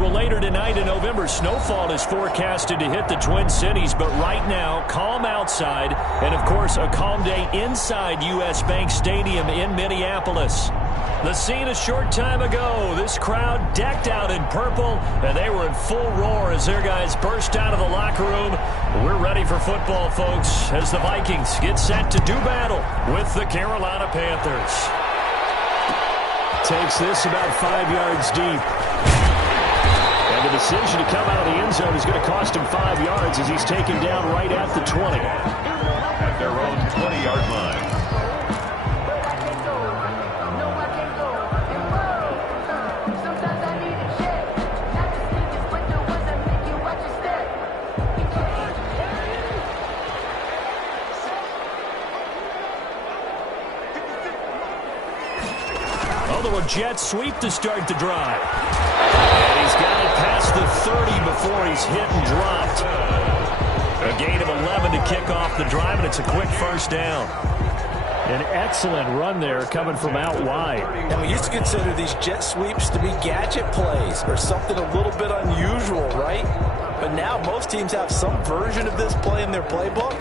Well, later tonight in November, snowfall is forecasted to hit the Twin Cities, but right now, calm outside, and of course, a calm day inside U.S. Bank Stadium in Minneapolis. The scene a short time ago, this crowd decked out in purple, and they were in full roar as their guys burst out of the locker room. We're ready for football, folks, as the Vikings get set to do battle with the Carolina Panthers. Takes this about 5 yards deep. And the decision to come out of the end zone is going to cost him 5 yards as he's taken down right at the 20. At their own 20-yard line. A jet sweep to start the drive. And he's got it past the 30 before he's hit and dropped. A gain of 11 to kick off the drive, and it's a quick first down. An excellent run there coming from out wide. And we used to consider these jet sweeps to be gadget plays or something a little bit unusual, right? But now most teams have some version of this play in their playbook.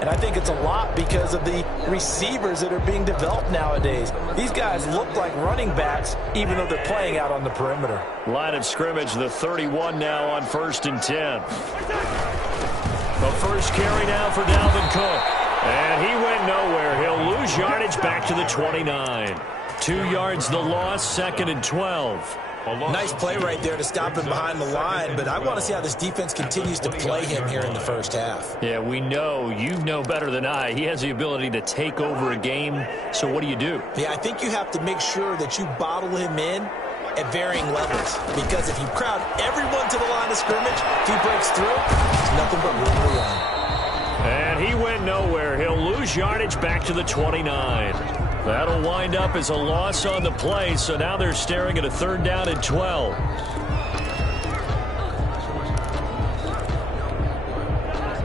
And I think it's a lot because of the receivers that are being developed nowadays. These guys look like running backs, even though they're playing out on the perimeter. Line of scrimmage, the 31 now on 1st and 10. The first carry now for Dalvin Cook. And he went nowhere. He'll lose yardage back to the 29. 2 yards the loss, 2nd and 12. Nice play right there to stop him behind the line, but I want to see how this defense continues to play him here in the first half. Yeah, we know, you know better than I, he has the ability to take over a game, so what do you do? Yeah, I think you have to make sure that you bottle him in at varying levels, because if you crowd everyone to the line of scrimmage, if he breaks through, there's nothing but room to run. And he went nowhere. He'll lose yardage back to the 29. That'll wind up as a loss on the play, so now they're staring at a 3rd down and 12.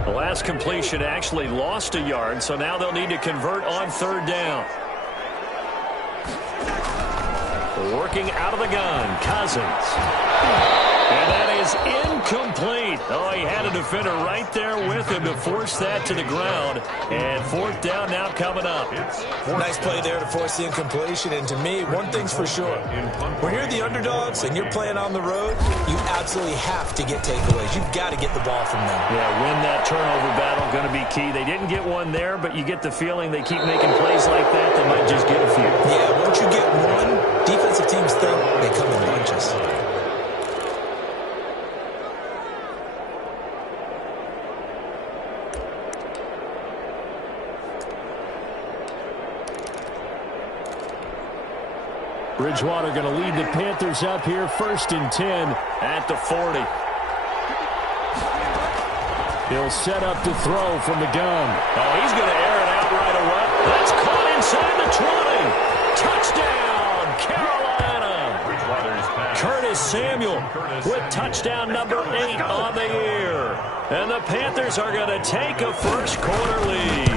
The last completion actually lost a yard, so now they'll need to convert on 3rd down. Working out of the gun, Cousins. And that is incomplete. Oh, he had a defender right there with him to force that to the ground. And 4th down now coming up. Nice play there to force the incompletion. And to me, one thing's for sure. When you're the underdogs and you're playing on the road, you absolutely have to get takeaways. You've got to get the ball from them. Yeah, win that turnover battle, going to be key. They didn't get one there, but you get the feeling they keep making plays like that, they might just get a few. Yeah, once you get one, defensive teams think they come in bunches. Bridgewater going to lead the Panthers up here, 1st and 10 at the 40. He'll set up to throw from the gun. Oh, he's going to air it out right away. That's caught inside the 20. Touchdown, Carolina. Curtis Samuel with touchdown number 8 on the year. And the Panthers are going to take a first-quarter lead.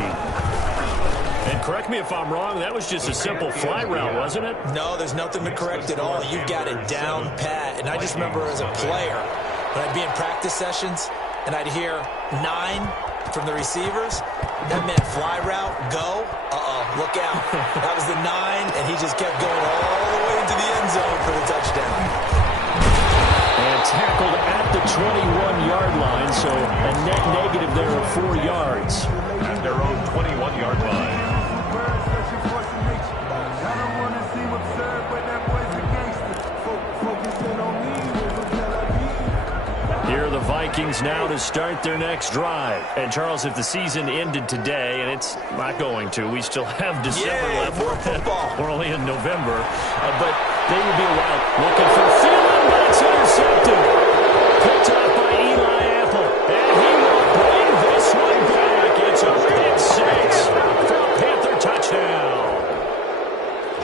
And correct me if I'm wrong, that was just a simple fly route, wasn't it? No, there's nothing to correct at all. You've got it down pat. And I just remember as a player, when I'd be in practice sessions, and I'd hear 9 from the receivers, that meant fly route, go, look out. That was the 9, and he just kept going all the way into the end zone for the touchdown. And tackled at the 21-yard line, so a net negative there of 4 yards. At their own 21-yard line. Here are the Vikings now to start their next drive. And, Charles, if the season ended today, and it's not going to, we still have December left. More football. We're only in November. But they would be wild looking for Thielen, but it's intercepted. Picked up by Eli Apple. And he will bring this one back. It's a pick 6 for a Panther touchdown.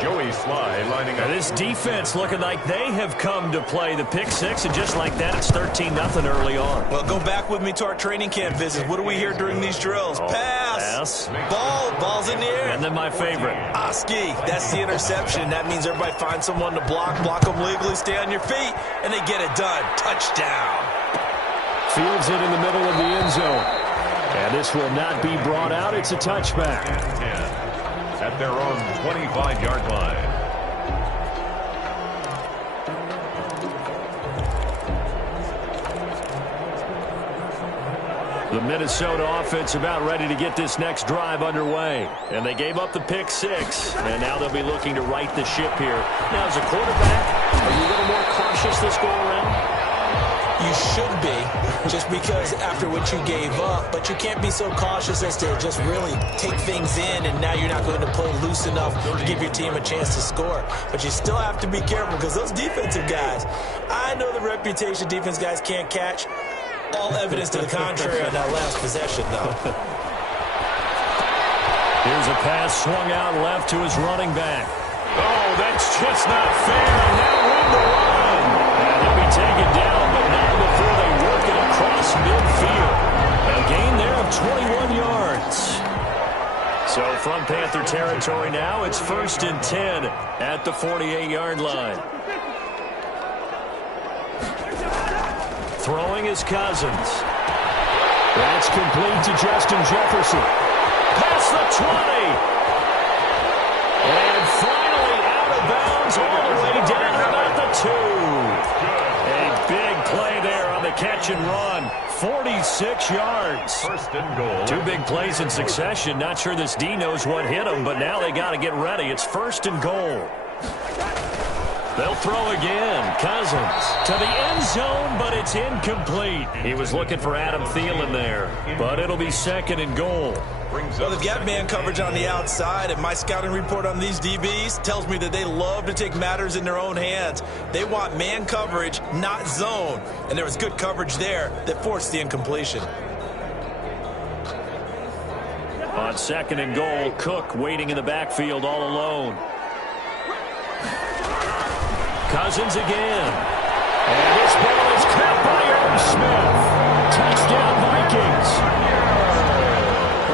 Joey Sly lining up. This defense defense looking like they have come to play. The pick six, and just like that, it's 13-0 early on. Well, go back with me to our training camp visits. What do we hear during these drills? Pass. Ball's in the air. And then my favorite. Oski, that's the interception. That means everybody finds someone to block them legally, stay on your feet, and they get it done. Touchdown. Fields it in the middle of the end zone. And this will not be brought out. It's a touchback. 10 at their own 25-yard line. The Minnesota offense about ready to get this next drive underway. And they gave up the pick six. And now they'll be looking to right the ship here. Now, as a quarterback, are you a little more cautious this go around? You should be, just because after what you gave up. But you can't be so cautious as to just really take things in, and now you're not going to play loose enough to give your team a chance to score. But you still have to be careful because those defensive guys, I know the reputation defense guys can't catch. All evidence to the contrary on that last possession, though. Here's a pass swung out left to his running back. Oh, that's just not fair. And now room to run. And he'll be taken down, but not before they work it across midfield. A gain there of 21 yards. So from Panther territory now, it's 1st and 10 at the 48-yard line. Throwing is Cousins. That's complete to Justin Jefferson. Past the 20. And finally out of bounds all the way down about the 2. A big play there on the catch and run. 46 yards. 1st and goal. 2 big plays in succession. Not sure this D knows what hit him, but now they got to get ready. It's 1st and goal. They'll throw again. Cousins to the end zone, but it's incomplete. He was looking for Adam Thielen there, but it'll be 2nd and goal. Well, they've got man coverage on the outside, and my scouting report on these DBs tells me that they love to take matters in their own hands. They want man coverage, not zone, and there was good coverage there that forced the incompletion. On 2nd and goal, Cook waiting in the backfield all alone. Cousins again. And this ball is caught by Irv Smith. Touchdown Vikings.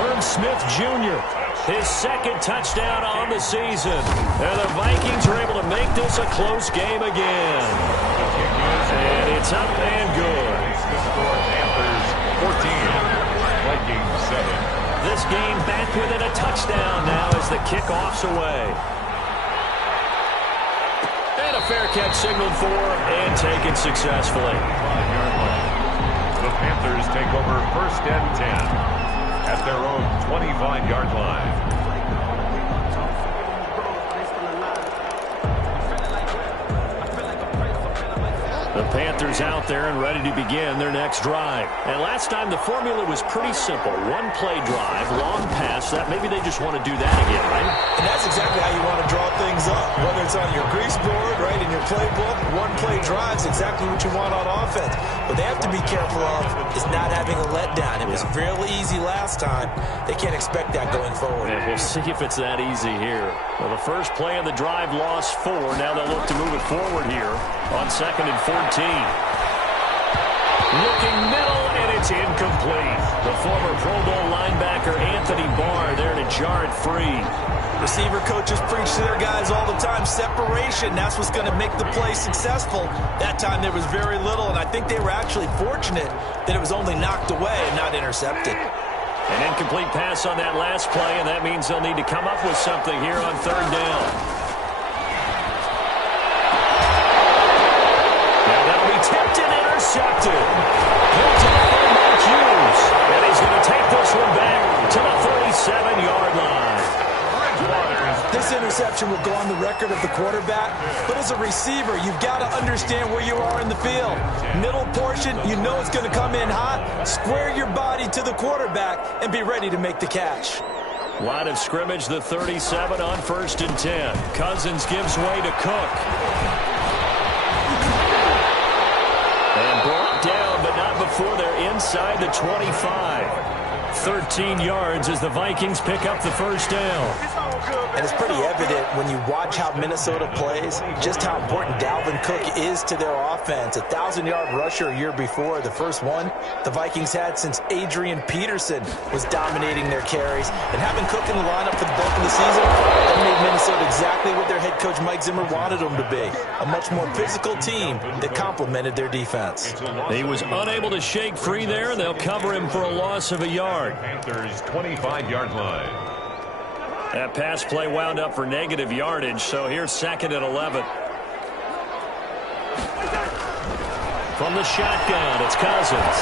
Irv Smith Jr., his 2nd touchdown on the season. And the Vikings are able to make this a close game again. And it's up and good. Panthers 14, Vikings 7. This game back within a touchdown now as the kickoff's away. And a fair catch signaled for and taken successfully. 5-yard line. The Panthers take over 1st and 10 at their own 25-yard line. The Panthers out there and ready to begin their next drive. And last time the formula was pretty simple. 1-play drive, long pass. That maybe they just want to do that again, right? And that's exactly how you want to draw things up. Whether it's on your grease board, right, in your playbook, 1-play drive is exactly what you want on offense. What they have to be careful of is not having a letdown. It was real easy last time. They can't expect that going forward. And we'll see if it's that easy here. Well, the first play of the drive lost 4. Now they'll look to move it forward here on 2nd and 14. Looking middle, and it's incomplete. The former Pro Bowl linebacker Anthony Barr there to jar it free. Receiver coaches preach to their guys all the time. Separation, that's what's going to make the play successful. That time there was very little, and I think they were actually fortunate that it was only knocked away and not intercepted. An incomplete pass on that last play, and that means they'll need to come up with something here on 3rd down. Now that'll be tipped and intercepted. Picked up by Mark Hughes, and he's going to take this one back to the 37-yard line. This interception will go on the record of the quarterback, but as a receiver, you've got to understand where you are in the field. Middle portion, you know it's going to come in hot. Square your body to the quarterback and be ready to make the catch. Line of scrimmage, the 37 on 1st and 10. Cousins gives way to Cook. And brought down, but not before they're inside the 25. 13 yards as the Vikings pick up the 1st down. And it's pretty evident when you watch how Minnesota plays, just how important Dalvin Cook is to their offense. 1,000-yard rusher a year before, the first one the Vikings had since Adrian Peterson was dominating their carries. And having Cook in the lineup for the bulk of the season, that made Minnesota exactly what their head coach Mike Zimmer wanted them to be. A much more physical team that complemented their defense. He was unable to shake free there, and they'll cover him for a loss of a yard. Panthers 25-yard line. That pass play wound up for negative yardage, so here's 2nd and 11. From the shotgun, it's Cousins.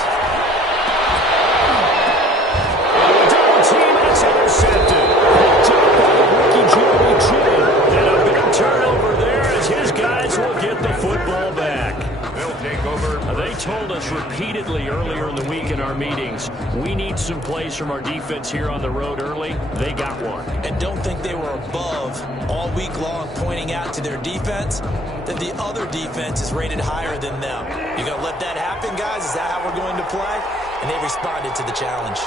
Double team, and it's intercepted. Picked up by rookie Jeremy Chinn. And a big turnover there as his guys will get the football back. They'll take over. They told us repeatedly earlier in the week in our meetings, we need some plays from our defense here on the road early. They got one. And don't think they were above all week long pointing out to their defense that the other defense is rated higher than them. You going to let that happen, guys? Is that how we're going to play? And they responded to the challenge.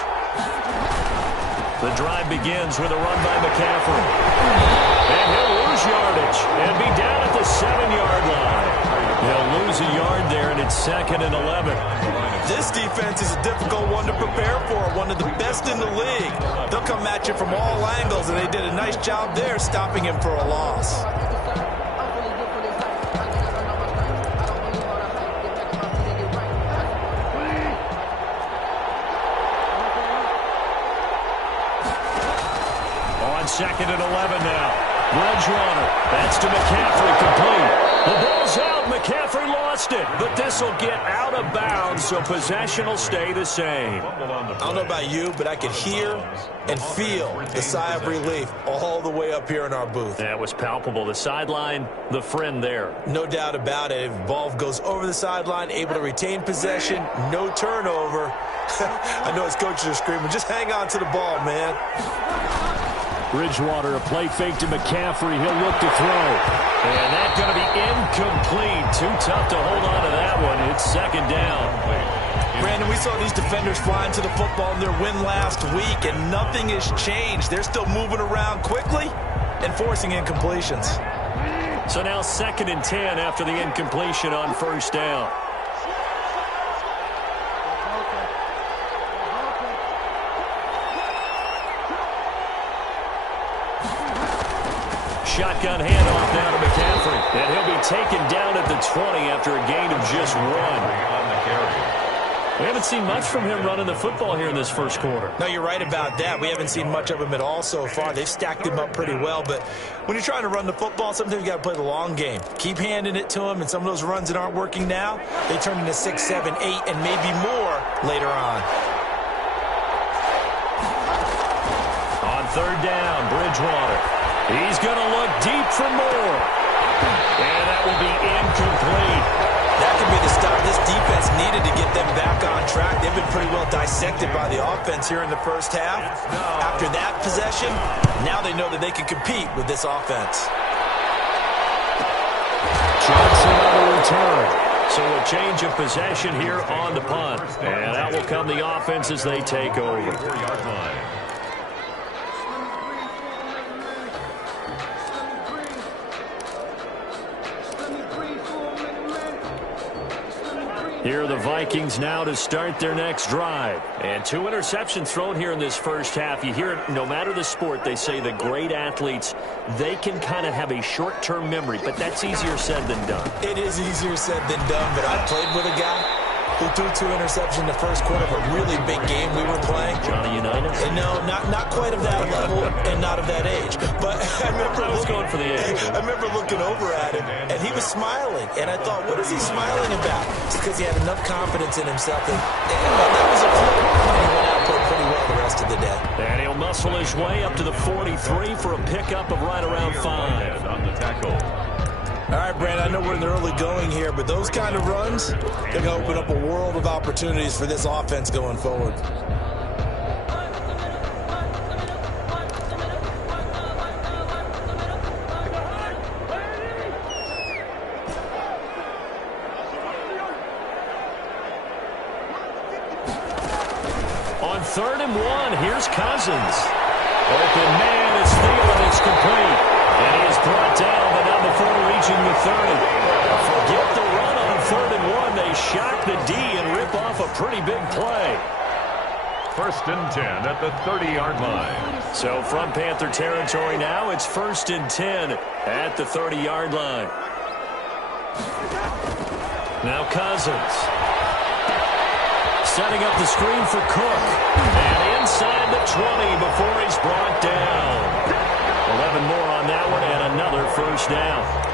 The drive begins with a run by McCaffrey. And he'll lose yardage and be down at the 7-yard line. They'll lose a yard there, and it's 2nd and 11. This defense is a difficult one to prepare for, one of the best in the league. They'll come at you from all angles, and they did a nice job there stopping him for a loss. On 2nd and 11 now. Bridgewater, that's to McCaffrey, complete. The ball's out. McCaffrey lost it, but this will get out of bounds, so possession will stay the same. I don't know about you, but I could hear and feel the sigh of relief all the way up here in our booth. That was palpable. The sideline, the friend there. No doubt about it. If the ball goes over the sideline, able to retain possession, no turnover. I know his coaches are screaming, just hang on to the ball, man. Bridgewater, a play fake to McCaffrey. He'll look to throw. And that's going to be incomplete. Too tough to hold on to that one. It's 2nd down. Brandon, we saw these defenders flying to the football in their win last week, and nothing has changed. They're still moving around quickly and forcing incompletions. So now 2nd and 10 after the incompletion on 1st down. Shotgun handoff now to McCaffrey. And he'll be taken down at the 20 after a gain of just 1. We haven't seen much from him running the football here in this first quarter. No, you're right about that. We haven't seen much of him at all so far. They've stacked him up pretty well, but when you're trying to run the football, sometimes you got to play the long game. Keep handing it to him, and some of those runs that aren't working now, they turn into 6, 7, 8, and maybe more later on. On 3rd down, Bridgewater. He's going to look deep for more. And that will be incomplete. That could be the stop this defense needed to get them back on track. They've been pretty well dissected by the offense here in the first half. After that possession, now they know that they can compete with this offense. Johnson on the return. So a change of possession here on the punt. And that will come the offense as they take over. Here are the Vikings now to start their next drive. And 2 interceptions thrown here in this first half. You hear it, no matter the sport, they say the great athletes, they can kind of have a short-term memory, but that's easier said than done. It is easier said than done, but I played with a guy who threw 2 interceptions in the first quarter of a really big game we were playing. Johnny Unitas? No, not quite of that level and not of that age. But I remember going for the age. I remember looking over at him, and he was smiling. And I thought, what is he smiling about? It's because he had enough confidence in himself. And that was a fluke. And he went out and played pretty well the rest of the day. And he'll muscle his way up to the 43 for a pickup of right around 5. On the tackle. All right, Brandon, I know we're in the early going here, but those kind of runs, they're going to open up a world of opportunities for this offense going forward. On 3rd and 1, here's Cousins. Open man is Thielen. It's complete. And he is brought down, but not before reaching the 30. Forget the run on 3rd and 1. They shock the D and rip off a pretty big play. 1st and 10 at the 30-yard line. So from Panther territory now, it's 1st and 10 at the 30-yard line. Now Cousins. Setting up the screen for Cook. And inside the 20 before he's brought down. 11 more on that one and another 1st down.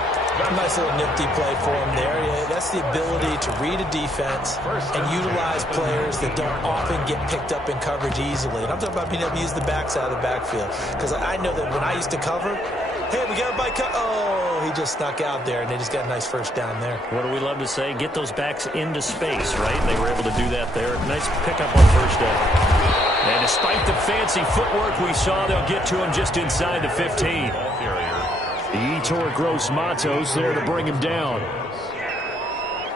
Nice little nifty play for him there. Yeah, that's the ability to read a defense and utilize players that don't often get picked up in coverage easily. And I'm talking about being able to use the backside of the backfield. Because I know that when I used to cover, hey, we got everybody oh, he just snuck out there, and they just got a nice 1st down there. What do we love to say? Get those backs into space, right? And they were able to do that there. Nice pickup on 1st down. And despite the fancy footwork we saw, they'll get to him just inside the 15. The Etor Gross Matos there to bring him down.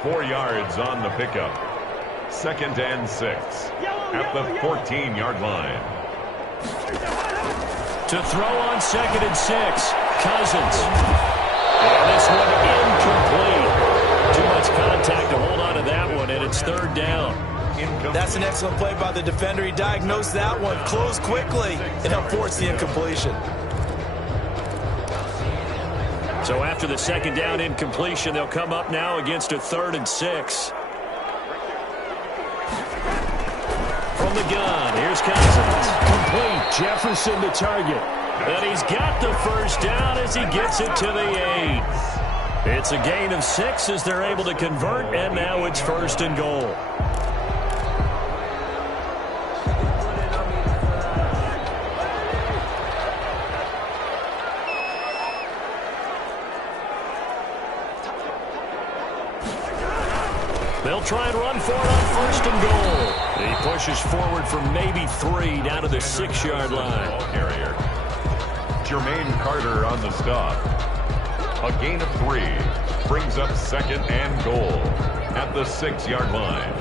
4 yards on the pickup. 2nd and 6 at the 14-yard line. To throw on 2nd and 6, Cousins. And this one incomplete. Too much contact to hold on to that one, and it's 3rd down. That's an excellent play by the defender. He diagnosed that one, closed quickly, and helped force the incompletion. So after the 2nd down incompletion, they'll come up now against a 3rd and 6. From the gun, here's Cousins. Complete. Jefferson the target. And he's got the 1st down as he gets it to the 8. It's a gain of 6 as they're able to convert, and now it's 1st and goal. They'll try and run for it on 1st and goal. He pushes forward from maybe 3 down to the 6-yard line. Carrier. Jermaine Carter on the stop. A gain of 3 brings up 2nd and goal at the 6-yard line.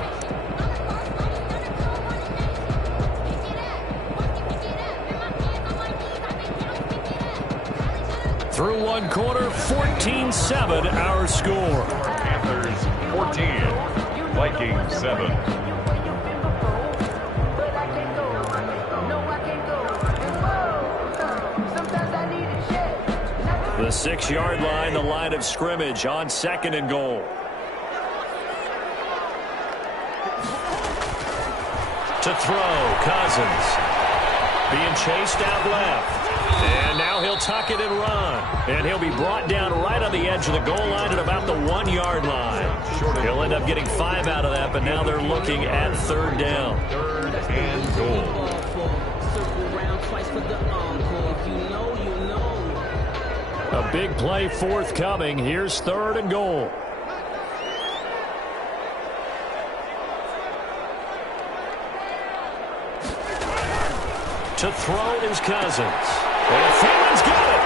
Through one quarter, 14-7 our score. Panthers 14. Vikings 7. The 6-yard line, the line of scrimmage on 2nd and goal. To throw, Cousins. Being chased out left. And now he'll tuck it and run. And he'll be brought down right on the edge of the goal line at about the 1-yard line. He'll end up getting 5 out of that, but now they're looking at 3rd down. 3rd and goal. A big play forthcoming. Here's 3rd and goal. To throw is Cousins. And Thielen's got it.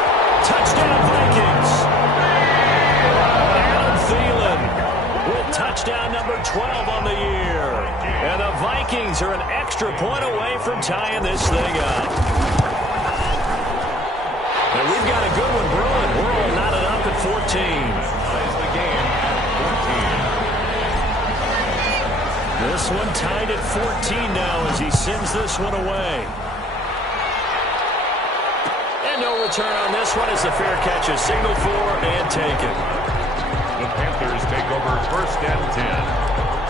Touchdown, Vikings. Adam Thielen with touchdown number 12 on the year. And the Vikings are an extra point away from tying this thing up. And we've got a good one brewing. We're all knotted up at 14. Ties the game at 14. This one tied at 14 now as he sends this one away. No return on this one as the fair catch is signaled for and taken. The Panthers take over 1st and 10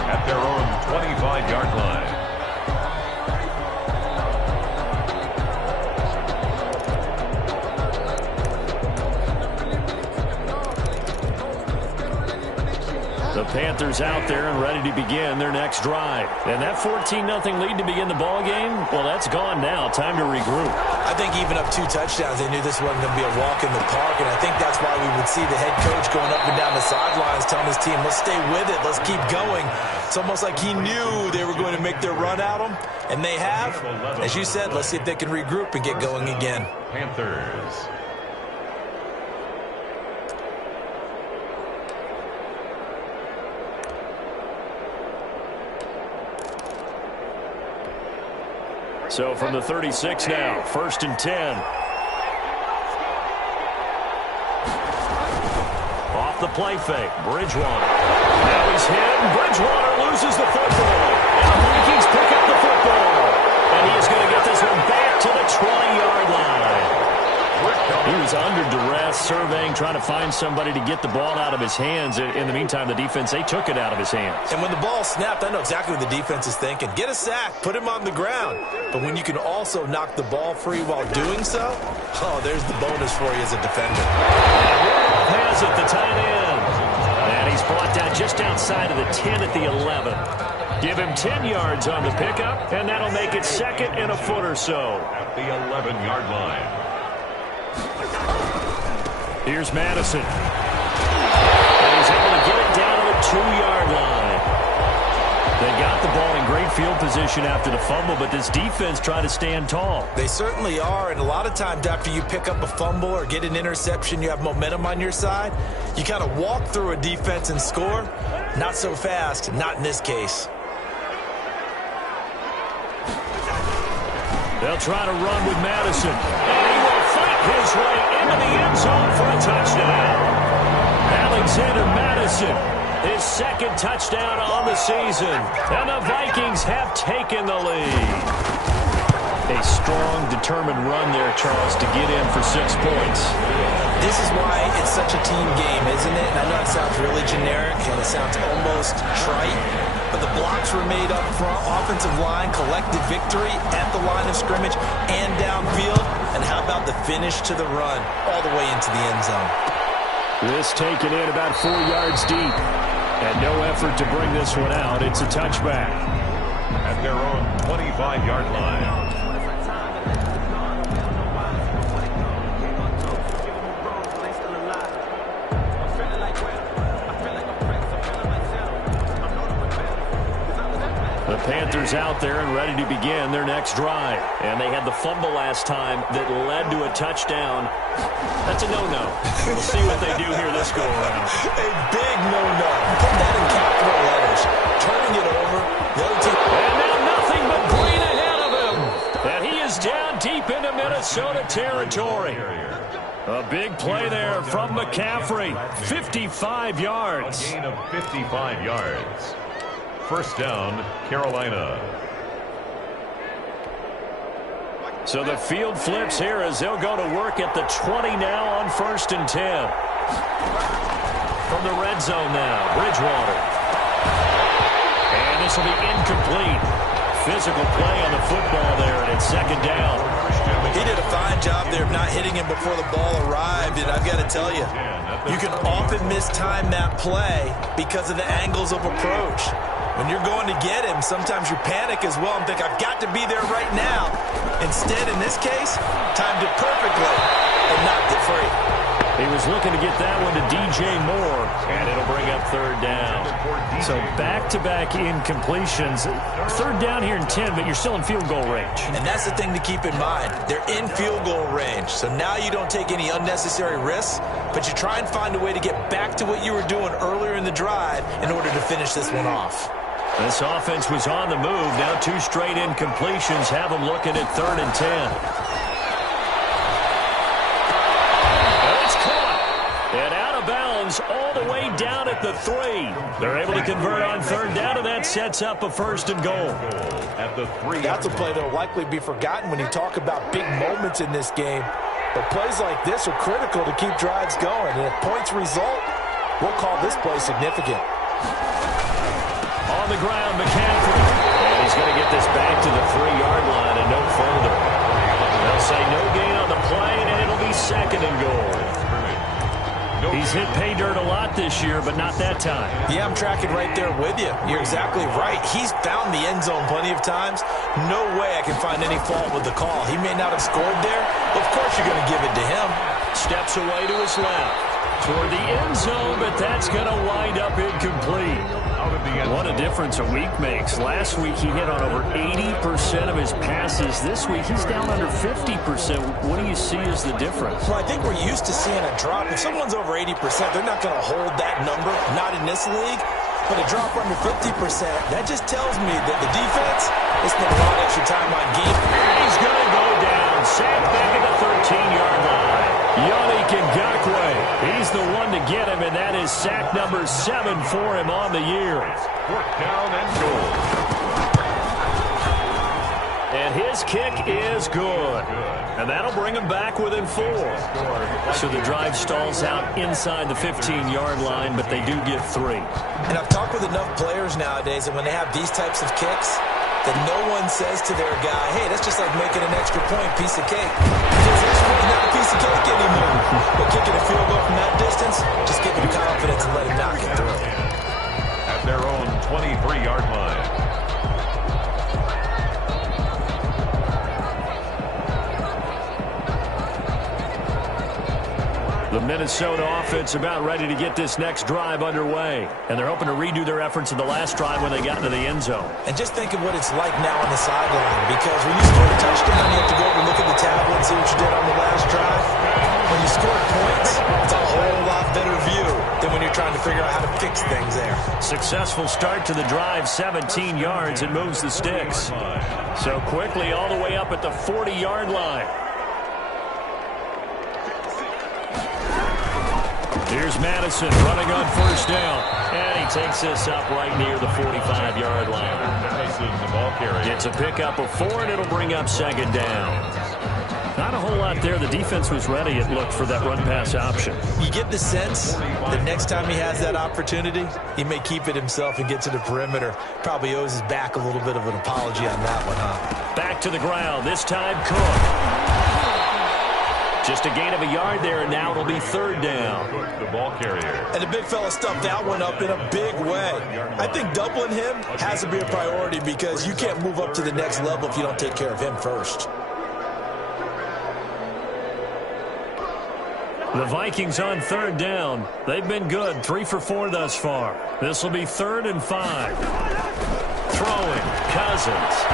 at their own 25-yard line. The Panthers out there and ready to begin their next drive. And that 14-0 lead to begin the ball game, well, that's gone now. Time to regroup. I think even up 2 touchdowns, they knew this wasn't going to be a walk in the park, and I think that's why we would see the head coach going up and down the sidelines telling his team, let's stay with it, let's keep going. It's almost like he knew they were going to make their run at him, and they have. As you said, let's see if they can regroup and get going again. Panthers. So from the 36 now, 1st and 10. Off the play fake, Bridgewater. Now he's hit, and Bridgewater loses the football. And the Vikings pick up the football. And he is going to get this one back to the 20-yard line. He was under duress, surveying, trying to find somebody to get the ball out of his hands. In the meantime, the defense, they took it out of his hands. And when the ball snapped, I know exactly what the defense is thinking. Get a sack, put him on the ground. But when you can also knock the ball free while doing so, oh, there's the bonus for you as a defender. Has it, the tight end. And he's brought down just outside of the 10 at the 11. Give him 10 yards on the pickup, and that'll make it 2nd and a foot or so. At the 11-yard line. Here's Madison. And he's able to get it down to the 2-yard line. They got the ball in great field position after the fumble, but this defense tried to stand tall. They certainly are, and a lot of times after you pick up a fumble or get an interception, you have momentum on your side. You kind of walk through a defense and score. Not so fast, not in this case. They'll try to run with Madison. And he will fight his way into the end zone for a touchdown. Alexander Madison, his 2nd touchdown on the season. And the Vikings have taken the lead. A strong, determined run there, Charles, to get in for 6 points. This is why it's such a team game, isn't it? And I know it sounds really generic and it sounds almost trite, but the blocks were made up front, offensive line, collective victory at the line of scrimmage and downfield. And how about the finish to the run all the way into the end zone? This taken in about 4 yards deep. And no effort to bring this one out. It's a touchback. At their own 25-yard line. The Panthers out there and ready to begin their next drive. And they had the fumble last time that led to a touchdown. That's a no-no. We'll see what they do here this go-around. A big no-no. Put that in capital letters. Turning it over. The other team. And now nothing but green ahead of him. And he is down deep into Minnesota territory. A big play there from McCaffrey. 55 yards. A gain of 55 yards. 1st down, Carolina. So the field flips here as they'll go to work at the 20 now on 1st and 10. From the red zone now, Bridgewater. And this will be incomplete. Physical play on the football there, and it's 2nd down. He did a fine job there of not hitting him before the ball arrived, and I've got to tell you, you can often mistime that play because of the angles of approach. When you're going to get him, sometimes you panic as well and think, I've got to be there right now. Instead, in this case, timed it perfectly and knocked it free. He was looking to get that one to DJ Moore, and it'll bring up 3rd down. So back-to-back incompletions. 3rd down here in 10, but you're still in field goal range. And that's the thing to keep in mind. They're in field goal range. So now you don't take any unnecessary risks, but you try and find a way to get back to what you were doing earlier in the drive in order to finish this one off. This offense was on the move. Now 2 straight incompletions have them looking at 3rd and 10. And it's caught. And out of bounds all the way down at the 3. They're able to convert on 3rd down, and that sets up a 1st and goal. At the 3. That's a play that will likely be forgotten when you talk about big moments in this game. But plays like this are critical to keep drives going. And if points result, we'll call this play significant. On the ground, McCaffrey. And he's going to get this back to the 3-yard line and no further. They'll say no gain on the play, and it'll be 2nd and goal. He's hit pay dirt a lot this year, but not that time. Yeah, I'm tracking right there with you. You're exactly right. He's found the end zone plenty of times. No way I can find any fault with the call. He may not have scored there. Of course you're going to give it to him. Steps away to his left toward the end zone, but that's going to wind up incomplete. What a difference a week makes. Last week he hit on over 80% of his passes. This week he's down under 50%. What do you see as the difference? Well, I think we're used to seeing a drop. If someone's over 80%, they're not going to hold that number, not in this league. But a drop under 50%, that just tells me that the defense, they spent a lot of extra time on game. get him, and that is sack number 7 for him on the year. 4th down and goal. And his kick is good. And that'll bring him back within 4. So the drive stalls out inside the 15-yard line, but they do get 3. And I've talked with enough players nowadays that when they have these types of kicks, that no one says to their guy, hey, that's just like making an extra point, piece of cake. Because extra point is not a piece of cake anymore. But kicking a field goal from that distance, just give him confidence and let him knock it through. At their own 23-yard line. The Minnesota offense about ready to get this next drive underway. And they're hoping to redo their efforts in the last drive when they got into the end zone. And just think of what it's like now on the sideline. Because when you score a touchdown, you have to go over and look at the tablet and see what you did on the last drive. When you score points, it's a whole lot better view than when you're trying to figure out how to fix things there. Successful start to the drive, 17 yards, and moves the sticks. So quickly all the way up at the 40-yard line. Here's Madison running on 1st down. And he takes this up right near the 45-yard line. Madison, the ball carrier. It's a pickup of 4, and it'll bring up 2nd down. Not a whole lot there. The defense was ready, it looked, for that run-pass option. You get the sense that next time he has that opportunity, he may keep it himself and get to the perimeter. Probably owes his back a little bit of an apology on that one, huh? Back to the ground. This time, Cook. Just a gain of a yard there, and now it'll be 3rd down. Cook, the ball carrier. And the big fella stuffed that one up in a big way. I think doubling him has to be a priority because you can't move up to the next level if you don't take care of him first. The Vikings on 3rd down. They've been good, 3 for 4 thus far. This will be 3rd and 5. Throwing, Cousins.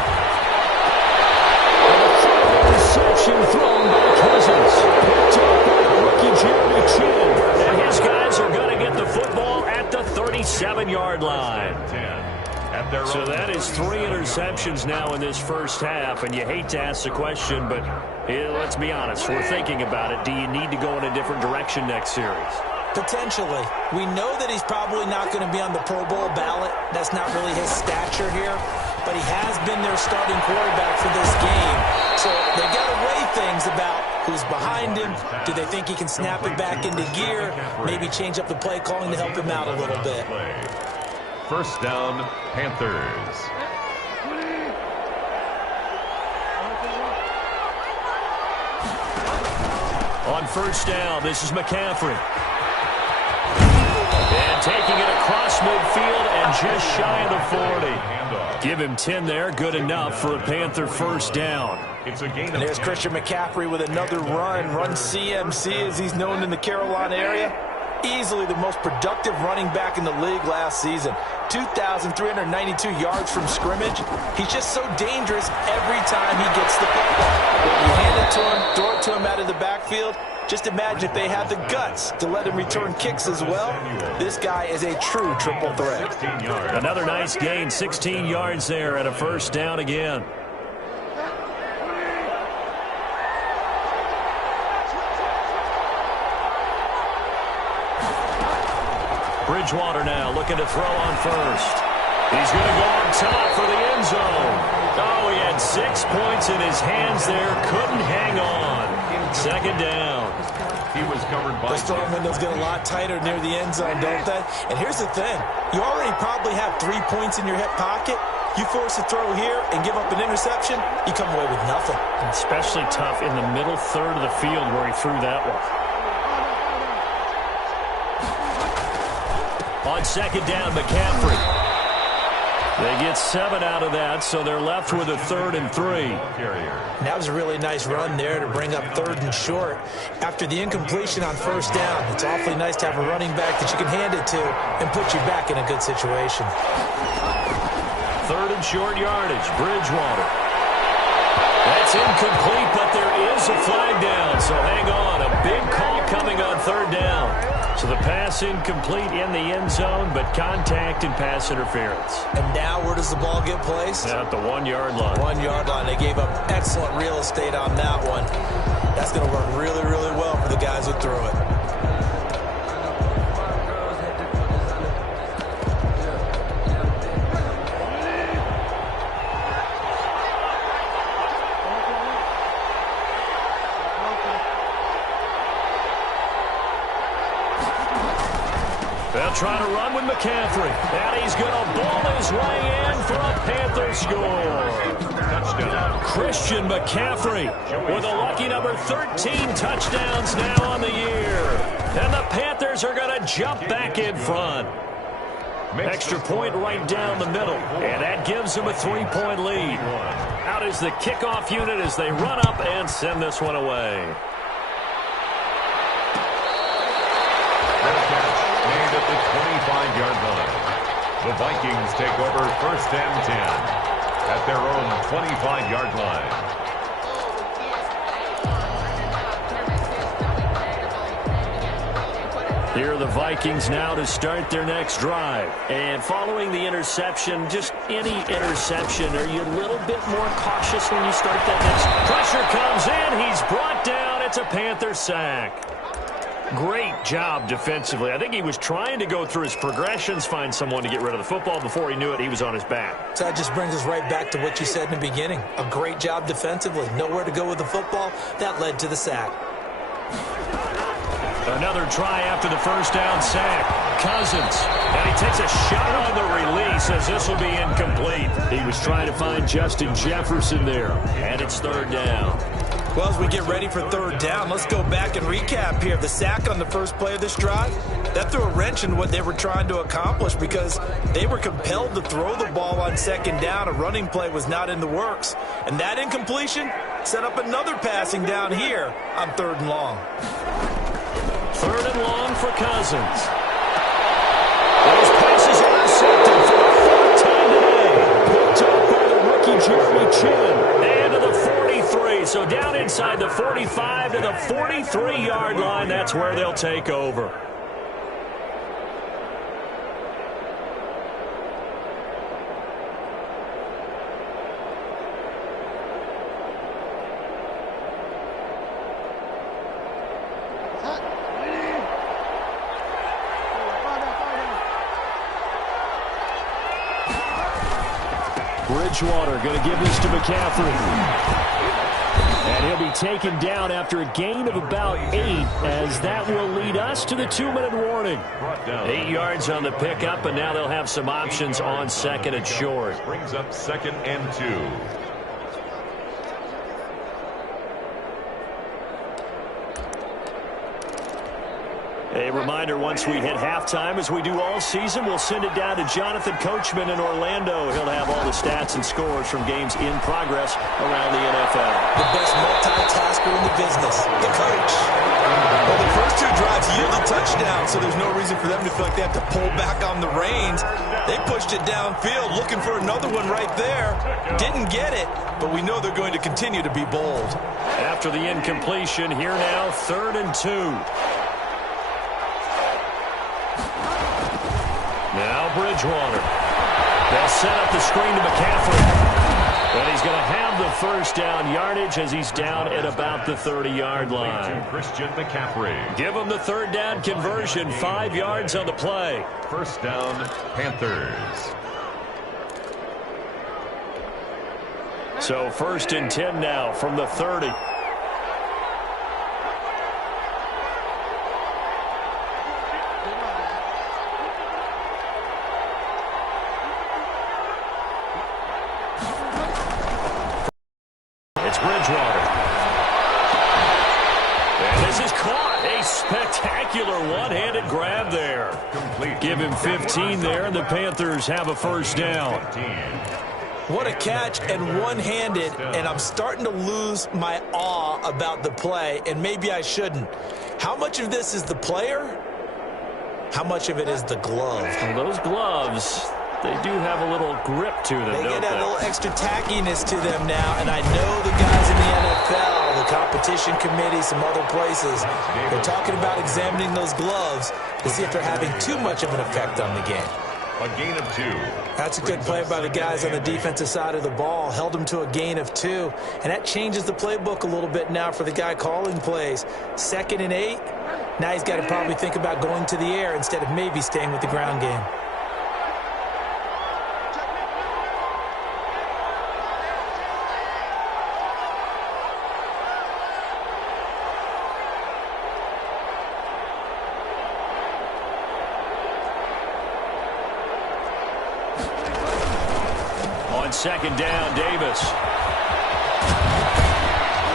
Interception thrown by Cousins. Picked up by the rookie Jeremy Chin. And his guys are going to get the football at the 37-yard line. So that is 3 interceptions now in this first half, and you hate to ask the question, but let's be honest, we're thinking about it. Do you need to go in a different direction next series? Potentially. We know that he's probably not going to be on the Pro Bowl ballot. That's not really his stature here, but he has been their starting quarterback for this game. So they've got to weigh things about who's behind him. Do they think he can snap it back into gear? Maybe change up the play calling to help him out a little bit. 1st down, Panthers. On 1st down, this is McCaffrey. And taking it across midfield and just shy of the 40. Give him 10 there, good enough for a Panther 1st down. And there's Christian McCaffrey with another run CMC as he's known in the Carolina area. Easily the most productive running back in the league last season. 2,392 yards from scrimmage. He's just so dangerous every time he gets the football. You hand it to him, throw it to him out of the backfield. Just imagine if they had the guts to let him return kicks as well. This guy is a true triple threat. Another nice gain, 16 yards there at a 1st down again. Bridgewater now looking to throw on 1st. He's going to go on top for the end zone. Oh, he had 6 points in his hands there. Couldn't hang on. 2nd down. He was covered by... The storm windows get a lot tighter near the end zone, don't they? And here's the thing. You already probably have 3 points in your hip pocket. You force a throw here and give up an interception, you come away with nothing. Especially tough in the middle third of the field where he threw that one. On 2nd down, McCaffrey. They get 7 out of that, so they're left with a 3rd and 3. That was a really nice run there to bring up 3rd and short. After the incompletion on 1st down, it's awfully nice to have a running back that you can hand it to and put you back in a good situation. 3rd and short yardage, Bridgewater. That's incomplete, but there is a flag down, so hang on. A big call coming on 3rd down. So the pass incomplete in the end zone, but contact and pass interference. And now where does the ball get placed? At the 1-yard line. 1-yard line. They gave up excellent real estate on that one. That's going to work really, really well for the guys who threw it. trying to run with McCaffrey. And he's going to ball his way in for a Panther score. Touchdown. Christian McCaffrey with a lucky number 13 touchdowns now on the year. And the Panthers are going to jump back in front. Extra point right down the middle. And that gives them a 3-point lead. Out is the kickoff unit as they run up and send this one away. Made at the 25-yard line. The Vikings take over 1st and 10 at their own 25-yard line. Here are the Vikings now to start their next drive. And following the interception, just any interception, are you a little bit more cautious when you start that next? Pressure comes in. He's brought down. It's a Panther sack. Great job defensively. I think he was trying to go through his progressions, find someone to get rid of the football. Before he knew it, he was on his back. So that just brings us right back to what you said in the beginning. A great job defensively. Nowhere to go with the football. That led to the sack. Another try after the first down sack. Cousins. And he takes a shot on the release as this will be incomplete. He was trying to find Justin Jefferson there. And it's 3rd down. Well, as we get ready for 3rd down, let's go back and recap here. The sack on the first play of this drive, that threw a wrench in what they were trying to accomplish because they were compelled to throw the ball on 2nd down. A running play was not in the works. And that incompletion set up another passing down here on 3rd and long. 3rd and long for Cousins. Those passes intercepted for the 4th time today. Picked up by the rookie Jeremy Chin. And to the 43. So down inside the 45 to the 43-yard line. That's where they'll take over. Bridgewater going to give this to McCaffrey. And he'll be taken down after a gain of about 8, as that will lead us to the 2-minute warning. 8 yards on the pickup, and now they'll have some options on 2nd and short. Brings up 2nd and 2. A reminder, once we hit halftime, as we do all season, we'll send it down to Jonathan Coachman in Orlando. He'll have all the stats and scores from games in progress around the NFL. The best multitasker in the business, the coach. Well, the first 2 drives yielded touchdowns, so there's no reason for them to feel like they have to pull back on the reins. They pushed it downfield, looking for another one right there. Didn't get it, but we know they're going to continue to be bold. After the incompletion, here now, 3rd and 2. Now Bridgewater. They'll set up the screen to McCaffrey. And he's going to have the 1st down yardage as he's down at about the 30-yard line. Christian McCaffrey. Give him the 3rd down conversion, 5 yards on the play. 1st down, Panthers. So 1st and 10 now from the 30. Bridgewater. And this is caught. A spectacular one-handed grab there. Give him 15 there, and the Panthers have a 1st down. What a catch, and one-handed, and I'm starting to lose my awe about the play, and maybe I shouldn't. How much of this is the player? How much of it is the glove? Well, those gloves, they do have a little grip to them, They don't get that they? little extra tackiness to them now, and I know the guys in the NFL, the competition committee, some other places, they're talking about examining those gloves to see if they're having too much of an effect on the game. A gain of 2. That's a good play by the guys on the defensive side of the ball. Held them to a gain of 2. And that changes the playbook a little bit now for the guy calling plays. 2nd and 8. Now he's got to probably think about going to the air instead of maybe staying with the ground game. second down. Davis.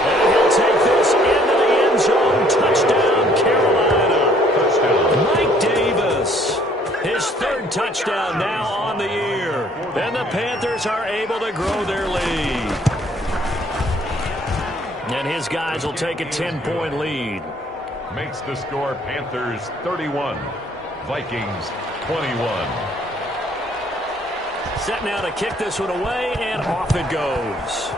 And he'll take this into the end zone. Touchdown, Carolina. Touchdown. Mike Davis. His third touchdown now on the year. And the Panthers are able to grow their lead. And his guys will take a 10-point lead. Makes the score Panthers 31, Vikings 21. Set now to kick this one away, and off it goes.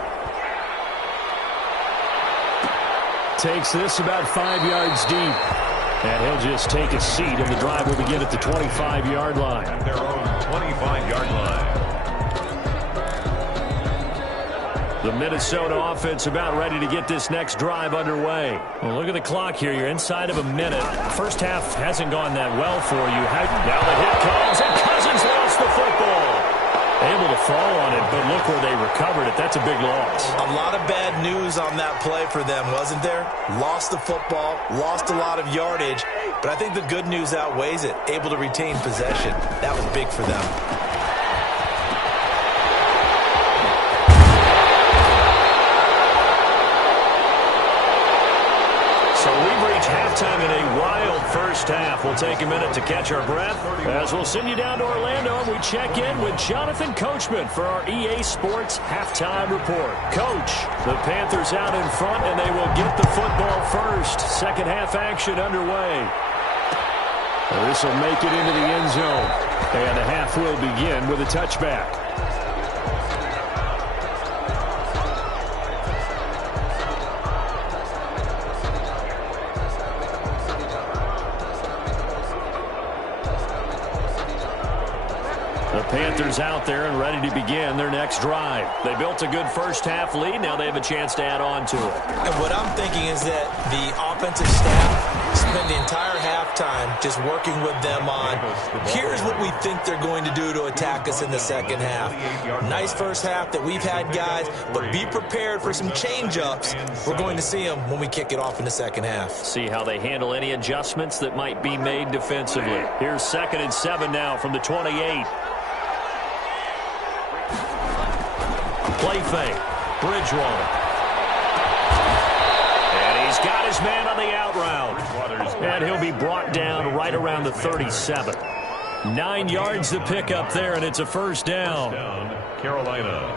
Takes this about 5 yards deep. And he'll just take a seat, and the drive will begin at the 25-yard line. At their own 25-yard line. The Minnesota offense about ready to get this next drive underway. Well, look at the clock here. You're inside of a minute. First half hasn't gone that well for you. Now the hit comes, and Cousins lost the football. Able to fall on it, but look where they recovered it. That's a big loss. A lot of bad news on that play for them, wasn't there? Lost the football, lost a lot of yardage, but I think the good news outweighs it. Able to retain possession. That was big for them. So we've reached halftime in a wild first half. We'll take a minute to catch our breath as we'll send you down to Orlando and we check in with Jonathan Coachman for our EA Sports Halftime Report. Coach, the Panthers out in front and they will get the football first. Second half action underway. This will make it into the end zone. And the half will begin with a touchback. Panthers out there and ready to begin their next drive. They built a good first half lead. Now they have a chance to add on to it. And what I'm thinking is that the offensive staff spend the entire halftime just working with them on, here's what we think they're going to do to attack us in the second half. Nice first half that we've had, guys, but be prepared for some change-ups. We're going to see them when we kick it off in the second half. See how they handle any adjustments that might be made defensively. Here's 2nd and 7 now from the 28. Play fake. Bridgewater. And he's got his man on the out route. And he'll be brought down right around the 37. 9 yards to pick up there, and it's a first down. Carolina.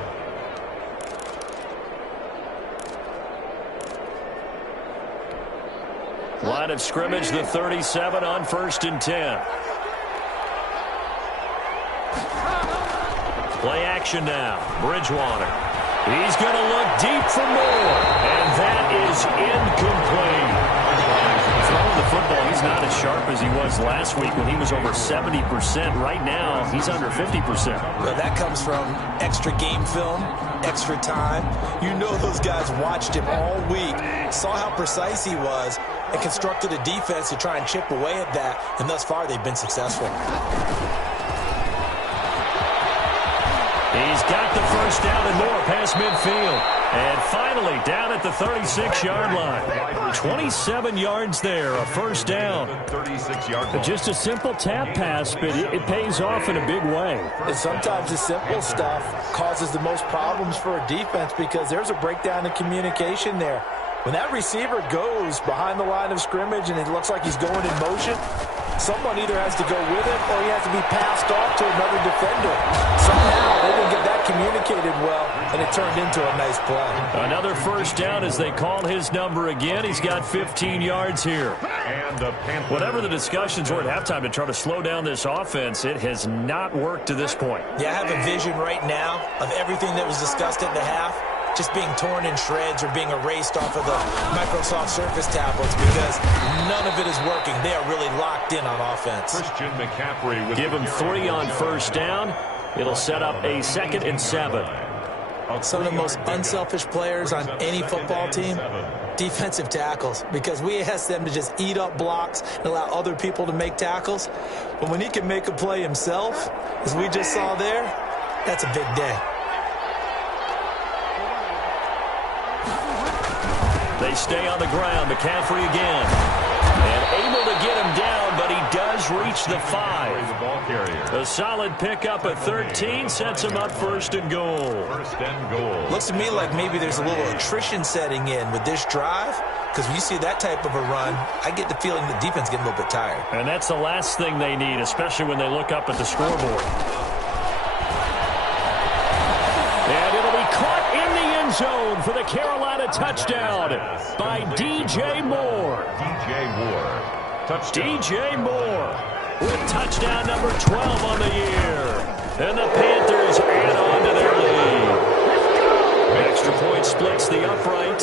Line of scrimmage, the 37 on 1st and 10. Play action now. Bridgewater. He's going to look deep for more. And that is incomplete. Throwing the football, he's not as sharp as he was last week when he was over 70%. Right now, he's under 50%. Well, that comes from extra game film, extra time. You know those guys watched him all week, saw how precise he was, and constructed a defense to try and chip away at that. And thus far, they've been successful. He's got the first down and more past midfield. And finally, down at the 36-yard line. 27 yards there, a first down. Just a simple tap pass, but it pays off in a big way. And sometimes the simple stuff causes the most problems for a defense because there's a breakdown in communication there. When that receiver goes behind the line of scrimmage and it looks like he's going in motion, someone either has to go with it or he has to be passed off to another defender. Somehow they didn't get that communicated well, and it turned into a nice play. Another first down as they call his number again. He's got 15 yards here. And the whatever the discussions were at halftime to try to slow down this offense, it has not worked to this point. Yeah, I have a vision right now of everything that was discussed at the half just being torn in shreds or being erased off of the Microsoft Surface tablets because none of it is working. They are really locked in on offense. Christian McCaffrey with give him 3 on first down. It'll set up a 2nd and 7. Some of the most unselfish players on any football team, defensive tackles, because we ask them to just eat up blocks and allow other people to make tackles. But when he can make a play himself, as we just saw there, that's a big day. They stay on the ground. McCaffrey again. And able to get him down, but he does has reached the 5. A solid pickup at 13 sets him up first and goal. Looks to me like maybe there's a little attrition setting in with this drive, because when you see that type of a run, I get the feeling the defense getting a little bit tired. And that's the last thing they need, especially when they look up at the scoreboard. And it'll be caught in the end zone for the Carolina touchdown by DJ Moore. DJ Moore with touchdown number 12 on the year. And the Panthers add on to their lead. Extra point splits the upright.